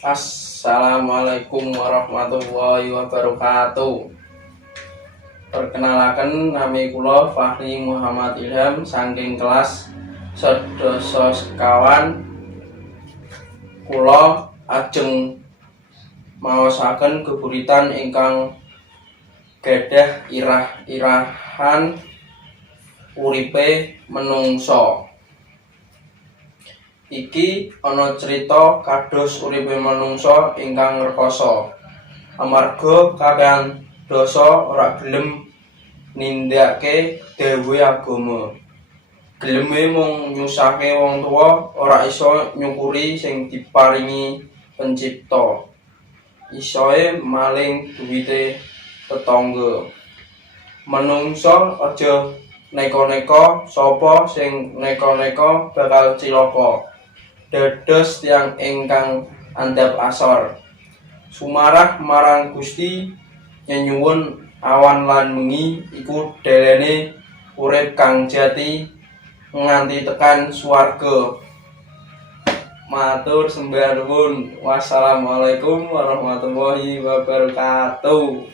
Assalamualaikum warahmatullahi wabarakatuh. Perkenalkan, nami kula Fahri Muhammad Ilham saking kelas sedasa sekawan. Kula ajeng maosaken geburitan ingkang gadhah irah-irahan uripe menungsa. Iki ana crita kados uripe manungsa ingkang rekoso. Amarga kakehan dosa ora gelem nindakake dawuhe agama. Geleme mung nyusahke wong tuwa, ora isa nyukuri sing diparingi pencipta. Isoe maling duwite tetangga. Manungsa aja neka-neka, sapa sing neka-neka bakal cilaka. Dados tiyang ingkang andhap asor. Sumarah marang Gusti nyuwun awan lan bengi iku delene urip kang jati nganti tekan swarga. Matur sembah nuwun. Wassalamualaikum warahmatullahi wabarakatuh.